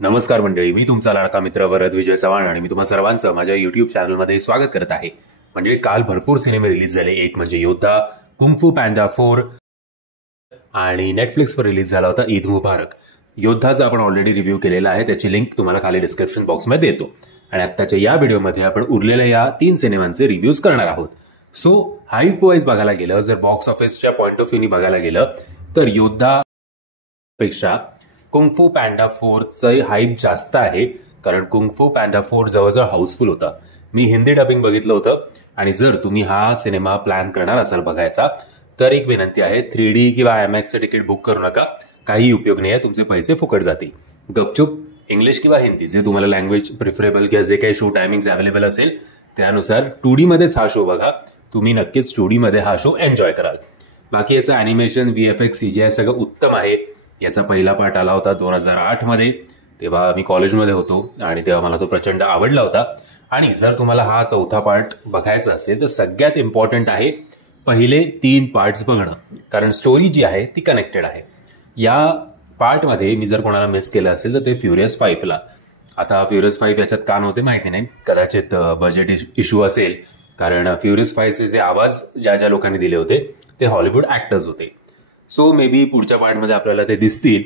नमस्कार मंडळी, मी तुमचा लाडका मित्र वरद विजय चव्हाण आणि मी तुम्हा सर्वांचं माझ्या युट्यूब चॅनलमध्ये स्वागत करत आहे. मंडळी, काल भरपूर सिनेमे रिलीज झाले. एक म्हणजे योद्धा, कुंग-फू पॅन्डा 4 आणि नेटफ्लिक्सवर रिलीज झाला होता ईद मुबारक. योद्धाचा आपण ऑलरेडी रिव्ह्यू केलेला आहे, त्याची लिंक तुम्हाला खाली डिस्क्रिप्शन बॉक्समध्ये देतो. आणि आत्ताच्या या व्हिडिओमध्ये आपण उरलेल्या या 3 सिनेमांचे रिव्ह्यूज करणार आहोत. सो हाईप वाईज बघायला गेलं, जर बॉक्स ऑफिसच्या पॉईंट ऑफ व्ह्यूनी बघायला गेलं तर योद्धा पेक्षा कुंग-फू पॅन्डा 4चं हाईप जास्त आहे, कारण कुंग-फू पॅन्डा 4 जवळजवळ हाऊसफुल होता. मी हिंदी डबिंग बघितलं होतं. आणि जर तुम्ही हा सिनेमा प्लॅन करणार असाल बघायचा तर एक विनंती आहे, 3D किंवा IMAXचं तिकीट बुक करू नका. काही उपयोग नाही आहे, तुमचे पैसे फुकट जातील. गपचूप इंग्लिश किंवा हिंदी जे तुम्हाला लँग्वेज प्रिफरेबल किंवा जे काही शो टायमिंग अवेलेबल असेल त्यानुसार 2D मध्येच हा शो बघा. तुम्ही नक्कीच 2D मध्ये हा शो एन्जॉय कराल. बाकी याचं अॅनिमेशन, VFX, CGI सगळं उत्तम आहे. याचा पहिला पार्ट आला होता 2008 मध्ये, तेव्हा मी कॉलेजमध्ये होतो आणि तेव्हा मला तो प्रचंड आवडला होता. आणि जर तुम्हाला हा चौथा पार्ट बघायचा असेल तर सगळ्यात इम्पॉर्टंट आहे पहिले 3 पार्ट्स बघणं, कारण स्टोरी जी आहे ती कनेक्टेड आहे. या पार्टमध्ये मी जर कोणाला मिस केलं असेल तर ते फ्युरियस 5ला. आता फ्युरियस 5 याच्यात का नव्हते माहिती नाही, कदाचित बजेट इश्यू असेल, कारण फ्युरियस 5चे जे आवाज ज्या लोकांनी दिले होते ते हॉलिवूड ॲक्टर्स होते. सो मे बी पुढच्या पार्टमध्ये आपल्याला ते दिसतील.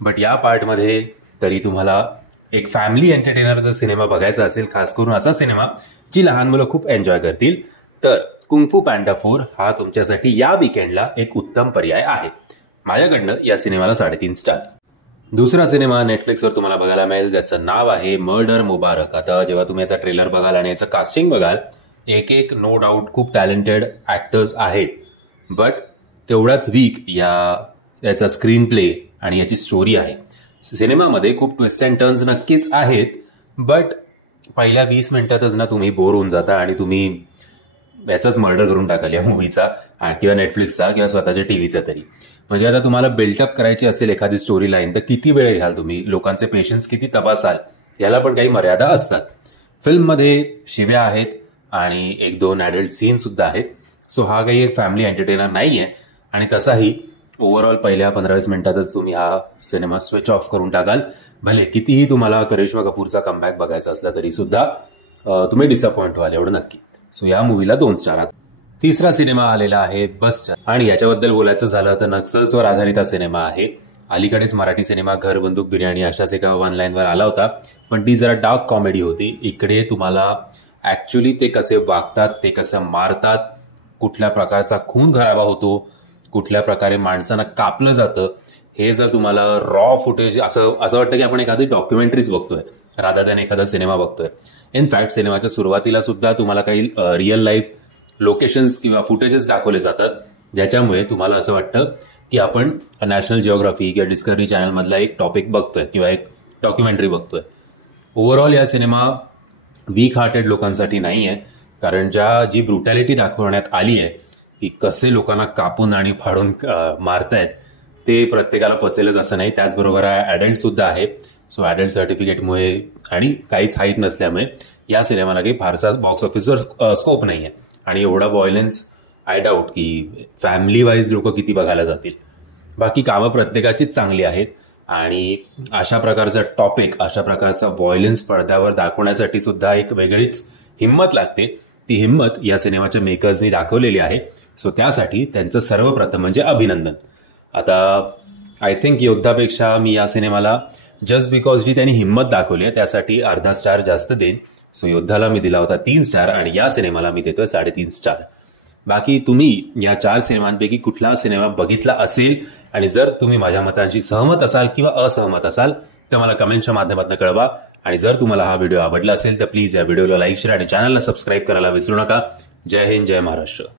बट या पार्टमध्ये तरी तुम्हाला एक फॅमिली एंटरटेनर जर सिनेमा बघायचा असेल, खास करून असा सिनेमा जी लहान मुलं खूप एन्जॉय करतील, तर कुंग-फू पॅन्डा 4 हा तुमच्यासाठी या विकेंडला एक उत्तम पर्याय आहे. माझ्याकडनं या सिनेमाला 3.5 स्टार. दुसरा सिनेमा नेटफ्लिक्सवर तुम्हाला बघायला मिळेल, ज्याचं नाव आहे मर्डर मुबारक. आता जेव्हा तुम्ही याचा ट्रेलर बघाल आणि याचं कास्टिंग बघाल, एक नो डाऊट खूप टॅलेंटेड ॲक्टर्स आहेत, बट तेवढाच वीक याचा स्क्रीन प्ले आणि याची स्टोरी आहे. सिनेमामध्ये खूप ट्विस्ट अँड टर्न्स नक्कीच आहेत, बट पहिल्या 20 मिनिटातच ना तुम्ही बोर होऊन जाता आणि तुम्ही याचाच मर्डर करून टाकाल या मूवीचा किंवा नेटफ्लिक्सचा किंवा स्वतःच्या टीव्हीचा तरी. म्हणजे आता तुम्हाला बिल्टअप करायची असेल एखादी स्टोरी लाईन तर किती वेळ घ्याल तुम्ही, लोकांचे पेशन्स किती तपासाल, याला पण काही मर्यादा असतात. फिल्ममध्ये शिव्या आहेत आणि 1-2 ॲडल्ट सीन सुद्धा आहेत. सो हा काही एक फॅमिली एंटरटेनर नाही आहे. आणि तसाही ओव्हरऑल पहिल्या 15-20 मिनिटातच तुम्ही हा सिनेमा स्विच ऑफ करून टाकाल. भले कितीही तुम्हाला करिश्मा कपूरचा कमबॅक बघायचा असला तरी सुद्धा तुम्ही डिसअपॉइंट व्हाल, एवढं नक्की. सो या मूवीला 2 स्टार. तिसरा सिनेमा आलेला आहे बस्टर. आणि याच्याबद्दल बोलायचं झालं तर नक्सल्सवर आधारित हा सिनेमा आहे. अलीकडेच मराठी सिनेमा घर बंदूक बिर्याणी अशाच एका ऑनलाईनवर आला होता, पण ती जरा डार्क कॉमेडी होती. इकडे तुम्हाला ऍक्च्युली ते कसे वागतात, ते कसं मारतात, कुठल्या प्रकारचा खून खराबा होतो, कुठल्या प्रकारे माणसांना कापलं जातं, हे जर तुम्हाला रॉ फुटेज असं वाटतं की आपण एखादी डॉक्युमेंटरीज बघतोय रादर दॅन एखादा सिनेमा बघतोय. इनफॅक्ट सिनेमाच्या सुरुवातीला सुद्धा तुम्हाला काही रिअल लाईफ लोकेशन्स किंवा फुटेजेस दाखवले जातात, ज्याच्यामुळे तुम्हाला असं वाटतं की आपण नॅशनल जिओग्राफी किंवा डिस्कव्हरी चॅनलमधला एक टॉपिक बघतोय किंवा एक डॉक्युमेंटरी बघतोय. ओव्हरऑल या सिनेमा वीक हार्टेड लोकांसाठी नाही आहे, कारण जी ब्रुटॅलिटी दाखवण्यात आली आहे की कसे लोकांना कापून आणि फाडून मारतायत ते प्रत्येकाला पचेलच असं नाही. त्याचबरोबर ॲडल्ट सुद्धा आहे. सो ॲडल्ट सर्टिफिकेटमुळे आणि काहीच हाईट नसल्यामुळे या सिनेमाला काही फारसा बॉक्स ऑफिसवर स्कोप नाही आहे. आणि एवढा व्हायलन्स आय डाऊट की फॅमिली वाईज लोक किती बघायला जातील. बाकी कामं प्रत्येकाचीच चांगली आहेत आणि अशा प्रकारचा टॉपिक, अशा प्रकारचा व्हायलन्स पडद्यावर दाखवण्यासाठी सुद्धा एक वेगळीच हिंमत लागते. ती हिंमत या सिनेमाच्या मेकर्सनी दाखवलेली आहे. सो त्यासाठी त्यांचं सर्वप्रथम म्हणजे अभिनंदन. आता आय थिंक योद्धापेक्षा मी या सिनेमाला जस्ट बिकॉज जी त्यांनी हिंमत दाखवली आहे त्यासाठी 1/2 स्टार जास्त देईन. सो योद्धाला मी दिला होता 3 स्टार आणि या सिनेमाला मी देतोय 3.5 स्टार. बाकी तुम्ही या 4 सिनेमांपैकी कुठला सिनेमा बघितला असेल आणि जर तुम्ही माझ्या मतांशी सहमत असाल किंवा असहमत असाल तर मला कमेंटच्या माध्यमातून कळवा. आणि जर तुम्हाला हा व्हिडिओ आवडला असेल तर प्लीज या व्हिडिओला लाईक, शेअर आणि चॅनलला सबस्क्राईब करायला विसरू नका. जय हिंद, जय महाराष्ट्र.